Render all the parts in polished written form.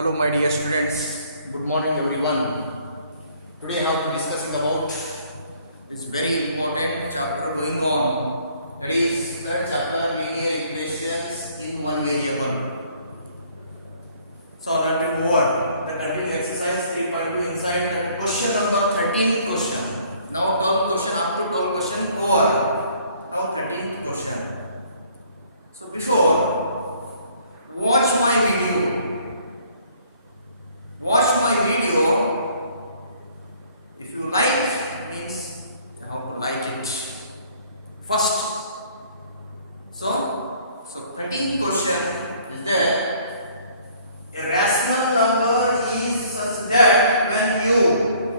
Hello my dear students, good morning everyone. Today I have to discuss about this very important chapter going on. That is the chapter linear equations in one variable. So let me move on. The continue exercise 3.2 inside the question number 13 question. Now 12 question up to 12 question over. Now 13th question. So before watch my video. Watch my video. If you like, means you have to like it first. So 13th question is that a rational number is such that when you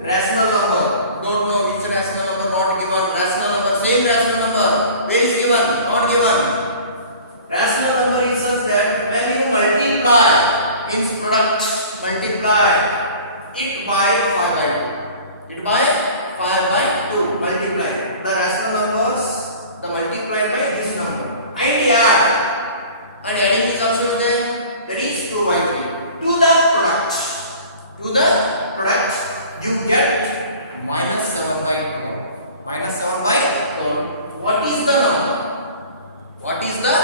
rational number, don't know which rational number, not given, rational number, same rational number, where is given, not given. Rational number is such that when you multiply its product, multiply it by 5 by 2. It by 5 by 2. Multiply the rational numbers, the multiply by this number. And add. And adding is also there. That is 2 by 3. To the product. To the product, you get minus 7 by 12. Minus 7 by 12. What is the number? What is the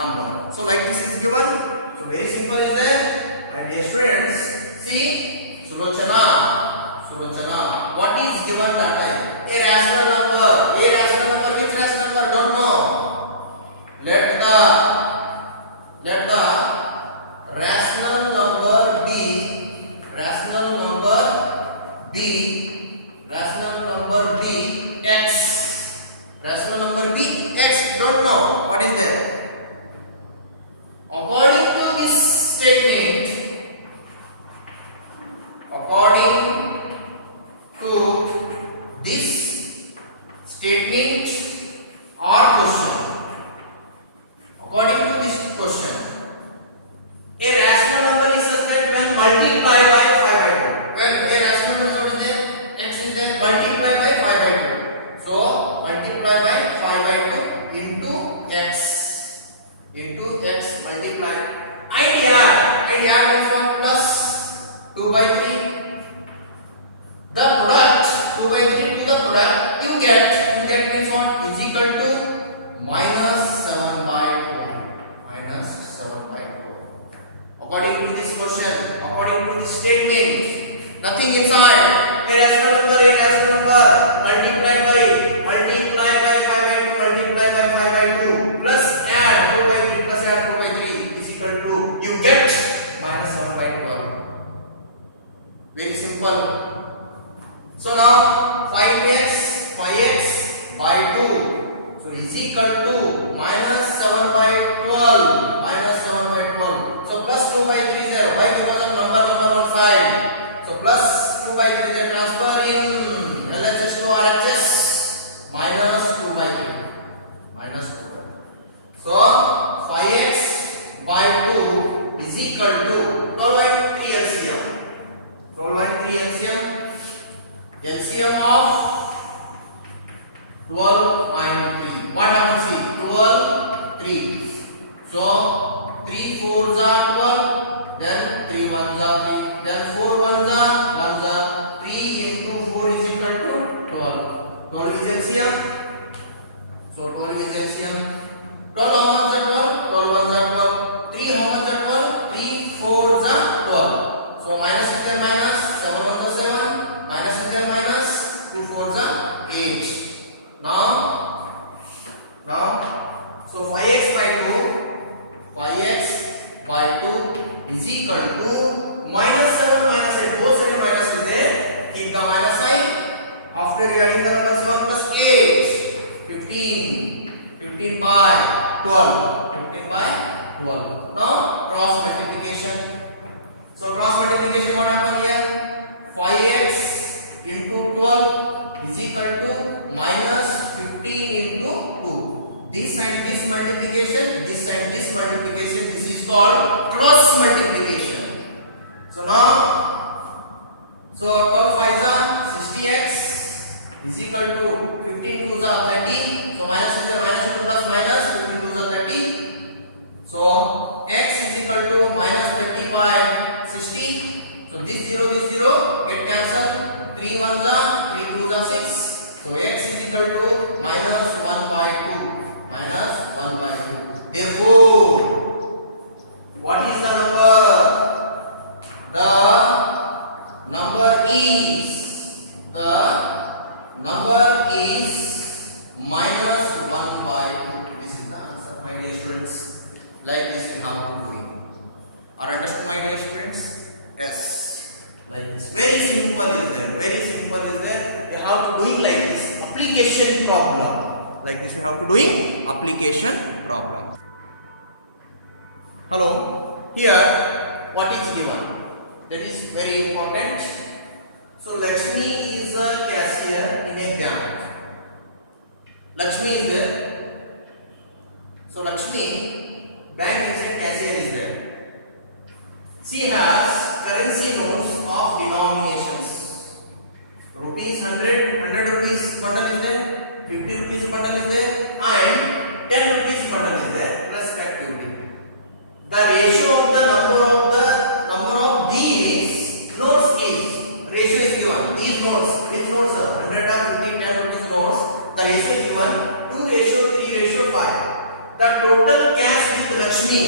number? So like this is given. So very simple is there. My dear students, see Sulochana. What is given that time? A rational number. A rational number. Which rational number? Don't know. Let the rational number be x. Rational number be x. Don't know. What is there? According to this statement, or question, according to this question, a rational number is such that when multiplied by 5 by 2, when a rational number is there, x is there, multiply by 5 by 2. So multiply by 5 by 2 into x multiply. And add means plus 2 by 3. The product 2 by 3 to the product you get means what is equal to minus 7 by 4. Minus 7 by 4. According to this question, according to this statement, nothing inside. A rational number multiply by 5 by 2 multiply by 5 by 2 plus add 2 by 3 plus add 2 by 3 is equal to you get minus 7 by 12. Very simple. So now 5x by 2 so is equal to minus 7 by 12. So plus 2 by 3 is there. Why? Because of number one side. So plus 2 by 3 is transfer in LHS to RHS. Minus 2 by 3. So 5x by 2 is equal to 12 by 3 LCM. 12 by 3 LCM. LCM of 12 and 3. What happens here? 12, 3. So 3 4s are 12, then 3 1s are 3, then 4 1s are 3 into 4 is equal to 12. 12 is LCM. So 12 is LCM. 12 how much are 12? 12 1s are 12. 3 how much are 12? 3 4s are 12. So minus is there minus, 7 1s are 7, minus is there minus, 2 4s are 8. Now, so 5x by 2 is equal to minus 7 minus 8. Both sides minus is there. Keep the minus sign. After adding the number 7 plus 8, 15 by 12. Now cross multiplication. So cross multiplication what happen here? 5x into 12 is equal to minus 15 into 2. This and this multiplication, this is called cross multiplication. So now what is given. That is very important. So Lakshmi is a cashier in a bank. Lakshmi is there. So Lakshmi, bank agent cashier is there. She has currency notes of denominations. Rupees 100 rupees bundle is there, 50 rupees bundle is there, and 10 rupees bundle is there respectively. The ratio of the number of these notes is, ratio is given. These notes are 100 and 50, 10 rupees notes. The ratio is given 2:3:5. The total cash with Lakshmi,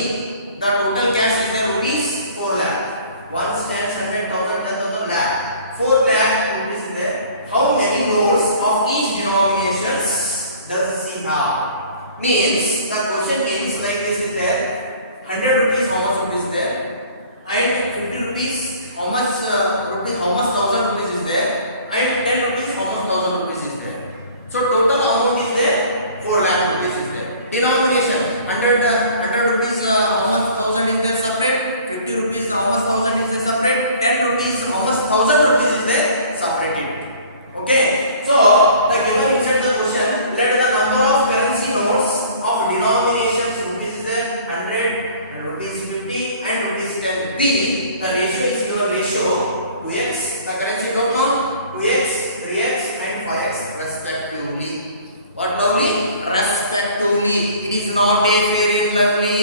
the total cash is there rupees 4 lakh. 1, 10, 100, 1000, 10,000 lakh. 4 lakh rupees is there. How many notes of each denominations does she have? Means the question means like this is there. 100 rupees, how much rupees is there? And 50 rupees, how much rupees, how much 1000 rupees is there? And 10 rupees, how much 1000 rupees is there? So total amount is there 4 lakh rupees is there. Denomination 100 rupees, how much 1000 is there separate? 50 rupees, how much 1000 is there separate? 10 rupees, how much 1000 rupees is there separated. Okay. So the given inside the question, let the number of currency notes of denominations rupees is there 100 and rupees 50 and rupees 10 be. The ratio is given ratio 2x. The currency don't know 2x, 3x and 5x respectively. What lovely? Respectively. It is not a fair and lovely.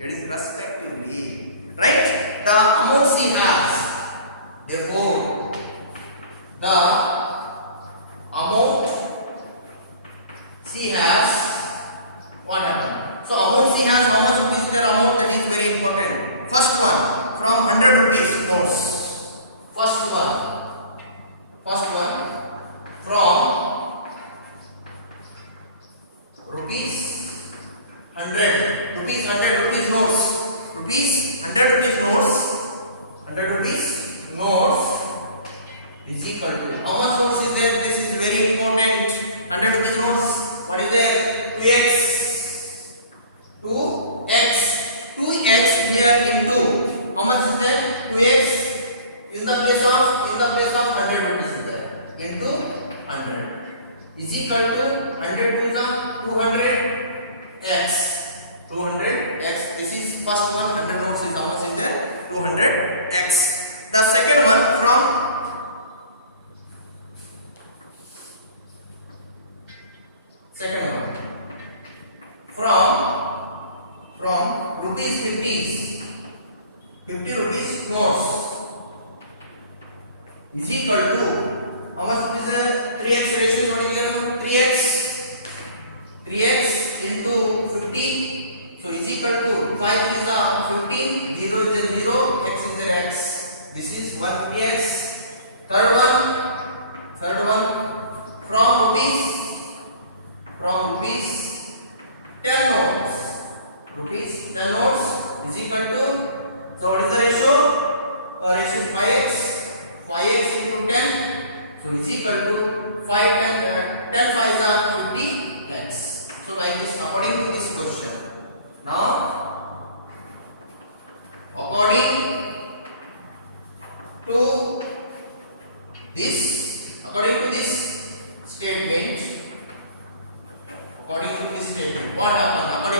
It is respectively. Right? The amount she has. Therefore, the amount she has, what happened? So amount she has, how much rupees is there amount? That is very important. First one, from 100 rupees notes. First one from rupees 100 rupees notes. Rupees 100 rupees notes. 100 rupees notes is equal to, how much notes is there? This is very important. 100 rupees notes. What is there? 2x. 2x here into, how much is there? 2x in the place of 100 rupees is there into 100 is equal to 100 to the 200 x. 200 x. This is first one. 100 notes is how much is there? 200 x. The second one from rupees 50 rupees notes is equal to, how much is the 3x ratio is what here? 3x into 50, so is equal to 5 is the 50, 0 is the 0, x is the x. This is 150x. Third one from rupees 10 notes. Rupees 10 notes is equal to, so what is the ratio? Ratio is 5x. 5x into 10, so is equal to 5 and 10 5s are 50x. So like this, according to this question. Now, according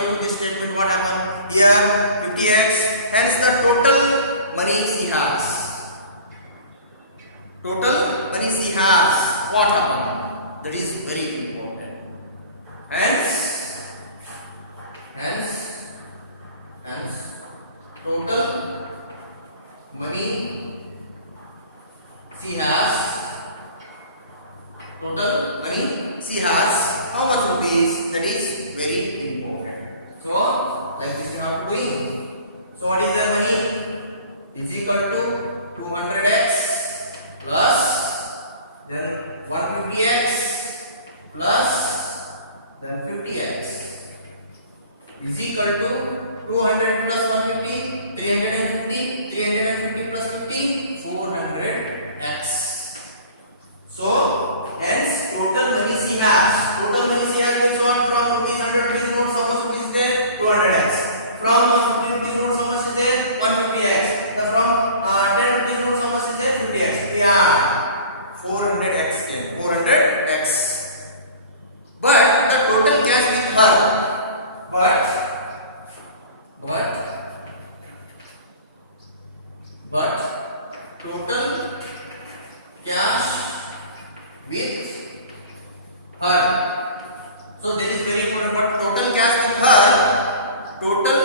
to this statement, what happened? Here 50x, hence the total money she has. What happened? That is very important. Hence total money she has. How much rupees? That is very important. So like this we have to doing. So what is the money? Is equal to 200x plus then 150x but total cash with her. So this is very important. But total cash with her, total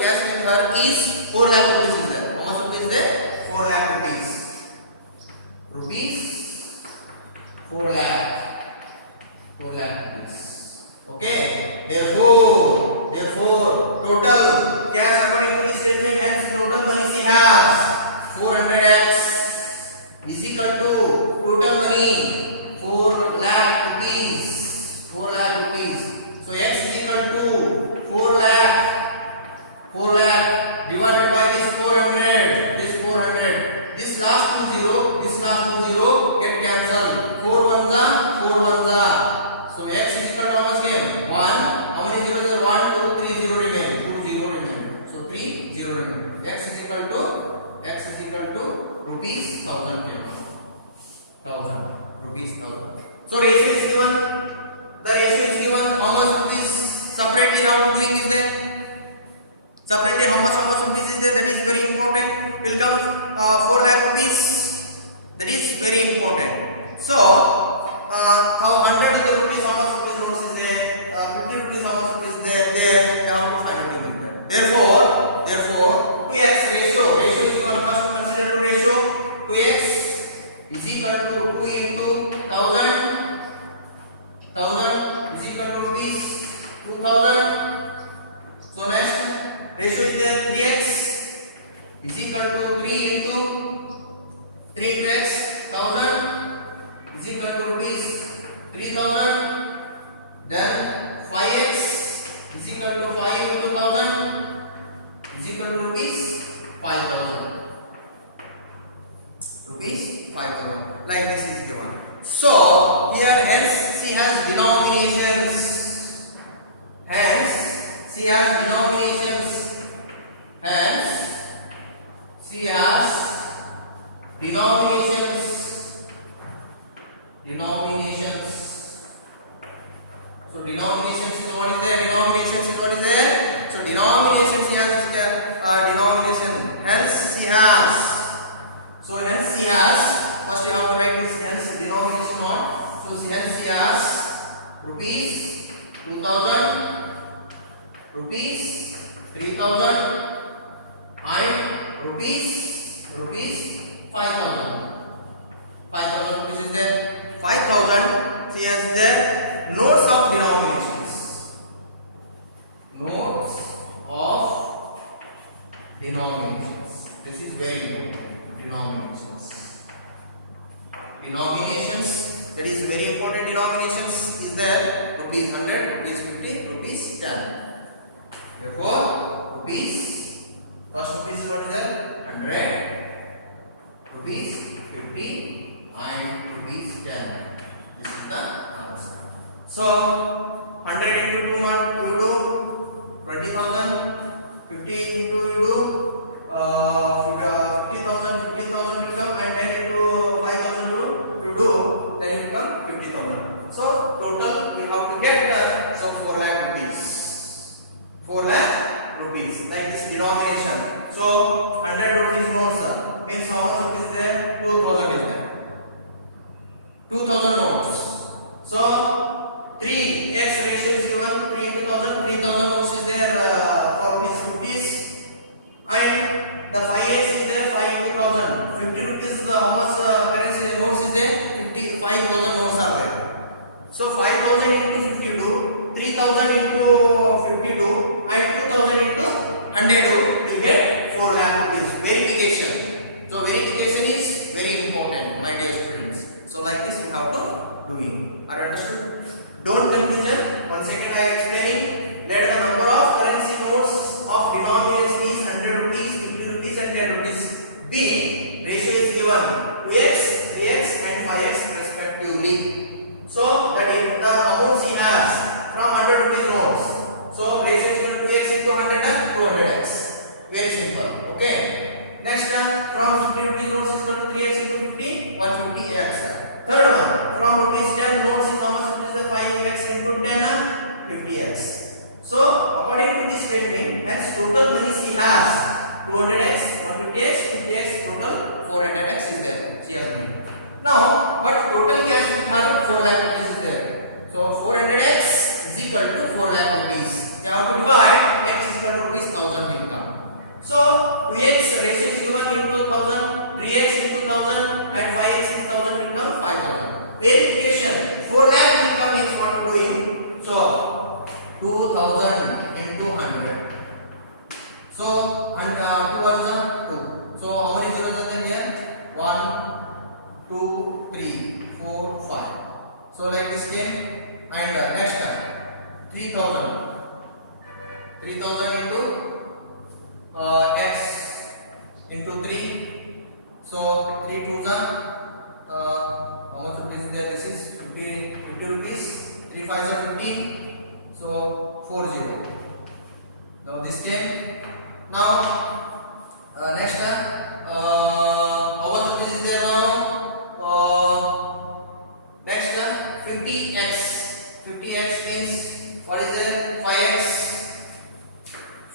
cash with her is 4 lakh rupees is there. How much rupees is there? 4 lakh rupees. Rupees 4 lakh. 4 lakh rupees. Okay. Therefore, total cash according to this statement, hence total money she has 400x is equal to total money 4 lakh rupees. 4 lakh rupees. So x is equal to 4 lakh divided by this 400. This last two zero get cancelled. 4 ones are 4 ones are. So x is equal to how much came? 1. How many zeros are 1, 2, 3 0 remain? 2 0 remain. So 3 0 remain. X is equal to rupees 1000 came. 1000 rupees 1000. So ratio is given. The ratio is given. How much rupees separately how to doing is there? Separately how much rupees is there? That is very important. Will come 4 lakh rupees. That is very important. So how 100 of the rupees, how much rupees notes is there? 50 rupees, how much rupees is there? There you have to find it. Therefore 2x ratio is equal. First consider ratio. 2x is equal to 2 into 1000 is equal to rupees 2000. So next ratio is there. 3x is equal to 3 into 3x 1000 is equal to rupees 3000. Then 5x is equal to 5 into 1000 is equal to rupees 5000. Rupees 5000. Like this is given. So here hence she has denominations. Hence she has denominations. So denominations is what is there. So denominations she has denomination. Hence she has. So hence she has. First you have to write this hence denomination on. So hence she has rupees 2000, rupees 3000 and rupees 5000. 5000 rupees is there. 5000 she has there. Notes of denominations. This is very important. Denominations. That is very important. Denominations is there. Rupees 100, rupees 50, rupees 10. Therefore, rupees. First rupees is what is there? 100, rupees 50 and rupees 10. This is the answer. So 100 into 2 you do 20,000. 50 into you do 50,000 will come, and 10 into 5,000 you do, then it will come 50,000. So total we have to get 4 lakh rupees. 4 lakh rupees like this denomination. So 100 rupees notes means how much rupees is there? 2,000 is there. 2,000 notes. So 3x ratio is given. 3 into 1000. 3,000 notes is there for rupees. And the 5x is there. 5 into 1000. 50 rupees how much currency the notes is there? 5,000 notes are there. So 5,000 into 52, 3,000 into 52, and 2,000 into 100 you get 4 lakh rupees. Verification. So verification is very important, my dear students. So like this we have to do it. Are you understood? Don't confusion. Once again I am explaining. Let the number of currency notes of denomination is 100 rupees, 50 rupees and 10 rupees. B. Ratio is given 2x, 3x and 5x respectively. So that is the amount she has from 100 rupees notes. So ratio is equal to 2x into 100 and 200x. Very simple. Okay. Next from 50 rupees notes is equal to 3x into 50, 150x. Third one from rupees 10 notes is how much rupees is 5x into 10 and 50x. So according to this statement, hence total money she has 200x 2 ones are 2. So how many zeros are there here? 1, 2, 3, 4, 5. So like this came, and next 3000. 3000 into x into 3. So 3 2s are how much rupees there? This is 50 rupees. 3 5s are 15. So 40. Now this came. Now next how much rupees is there now? Next 50x. 50x means what is there? 5x.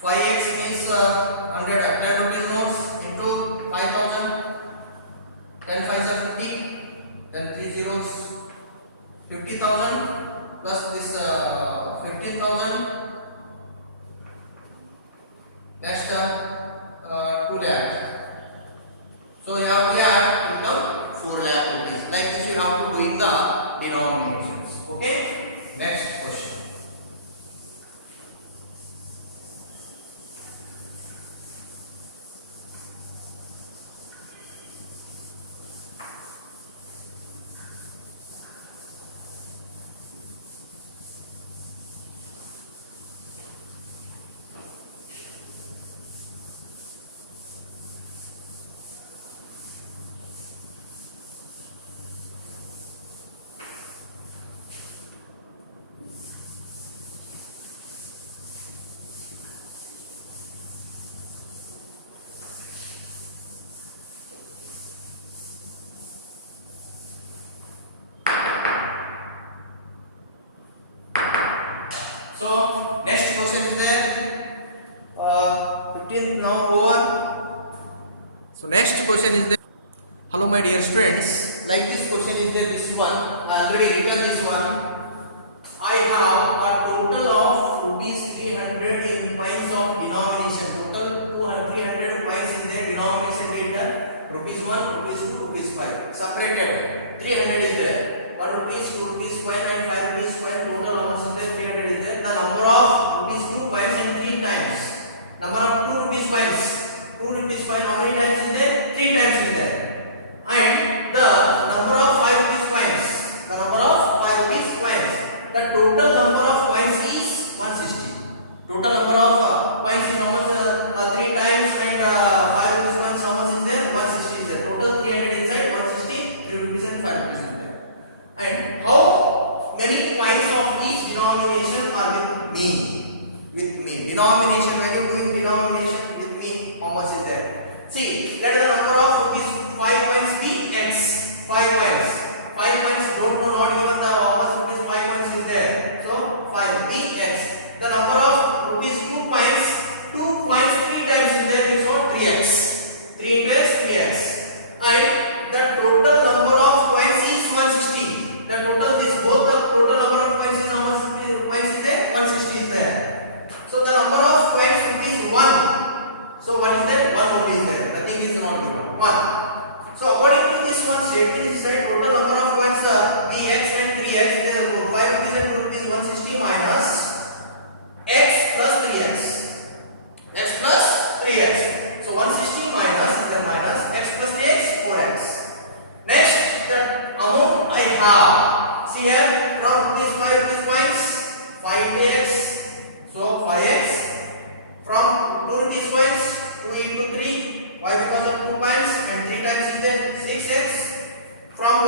5x means 100 10 rupees notes into 5000. 10 5s are 50. Then 3 zeros. 50,000 plus this 15,000. Next 2 lakh. So you have to add income 4 lakh rupees. Like this you have to do in the denominations. Okay. Next question. So next question is there. 15th now over. So next question is there. Hello my dear students. Like this question is there. This one I already written this one. I have a total of rupees 300 in points of denomination. Total 300 points in their denomination data. Rupees 1, rupees 2, rupees 5. Separated. 300 is there. 1 rupees, 2 rupees coin and 5 rupees coin. Total amount is there. 300 is there. The number of rupees 2 coins in 3 times. Number of 2 rupees coins. 2 rupees coin how many times is there? 3 times is there. And the number of 5 rupees coins. The number of 5 rupees coins. The total number of coins is 160. Total number of coins is how much? 3 times and 5 rupees coins how much is there? 160 is there. Total 300 inside 160, 3 rupees and 5 rupees is there. And how many points of each denomination are with me? With me. Denomination, when you doing denomination with me, how much is there? See, let the number of rupees 5 points be x. 5 points. 5 points don't know, not given the how much rupees 5 points is there. So 5 be x. The number of rupees 2 points, 2 points 3 times is there is what? 3x. 3 plus 3x. And the total number of points is 160. The total this both the total number of points is how much points is there? 160 is there. So the number of points rupees 1. So what is there? 1 only is there. Nothing is not given. 1. So according to this one statement is that total number of points bx and 3x. Therefore 5 rupees and 2 rupees 160 minus x plus 3x. X plus 3x. So 160 minus is the minus x plus 3x 4x. Next, the amount I have. See here from this 5 rupees points 5x. So 5x. From 2 rupees points 2 into 3. Why? Because of 2 points and 3 times is there 6x. From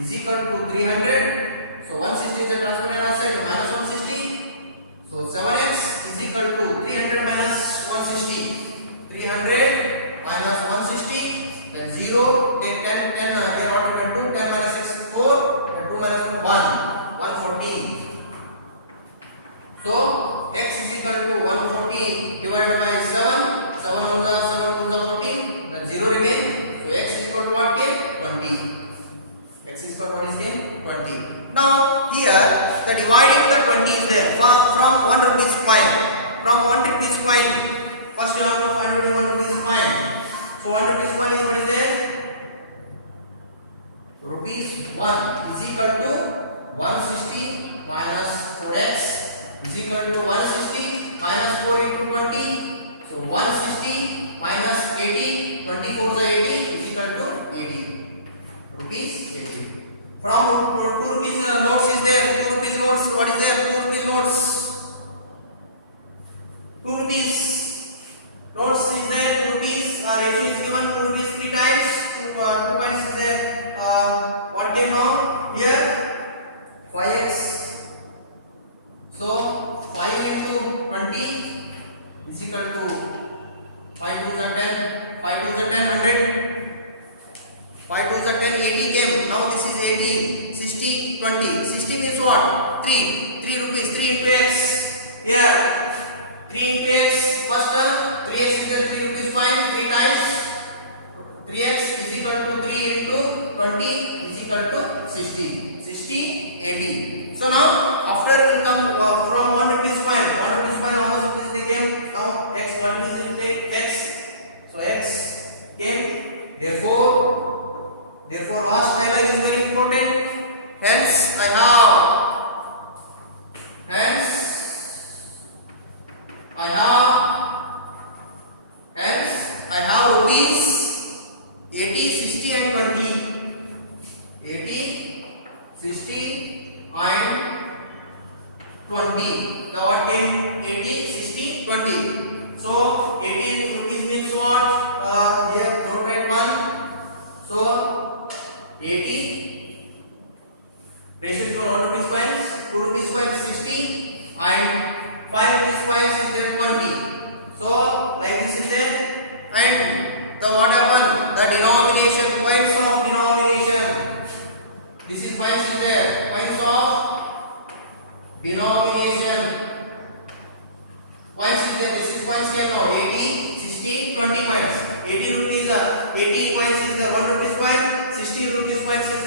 is equal to 300. So 160 is the transparent answer, minus 160. So 7x is equal to 300 minus 160. 300 minus 160, then 0. Take 10, 10 here not even 2. 10 minus 6, 4. And 2 minus 1, 140. So x is equal to 140 divided by 7. 7 on the 7 to the 40. Then 0 again. So x is equal to what again? 20. X is equal to what is again? 20. Now here the dividing the 20 is there from 1 rupees coin. From 1 rupees coin, first you have to find out 1 rupees coin. So 1 rupees coin is what is there? Rupees 1 is equal to 160 minus 4x is equal to 160 minus 4 into 20. So 160 minus 80, 24 is 80 is equal to 80. Rupees 80. From 2 rupees notes is there. 2 rupees notes. What is there? 2 rupees notes. 2 rupees notes is there. 2 rupees ratio is given. 2 rupees 3 times. 2 points is there. What came now? Here 5x. So 5 into 20 is equal to 5 to the 10. 5 to the 10, 100. 5 to the 10, 80 came. Now this is 80. 60, 20. 60 means what? 3. 3 rupees. 3 into x. Here 3 into x. First one 3x is the 3 rupees coin. 3 times 3x is equal to 3 into 20 is equal to 60. 60, 80. So now after will come from 1 rupees coin. 1 rupees coin how much rupees they came? Now x 1 is into x. So x came. Therefore last highlight is very important. Hence I have rupees 80, 60 and 20. 80, 60 and 20. Now what came? 80, 60, 20. So 80 rupees means what? Here don't write 1. So 80 ratio to 1 rupees coins, 2 rupees coins 60 and 5 rupees coins is there 20. So like this is there, and the what happened? The denomination, points of denomination. This is points is there, points of denomination. Points is there. This is points here now. 80, 60, 20 points. 80 rupees. 80 points is the 1 rupees coin. 60 rupees coins is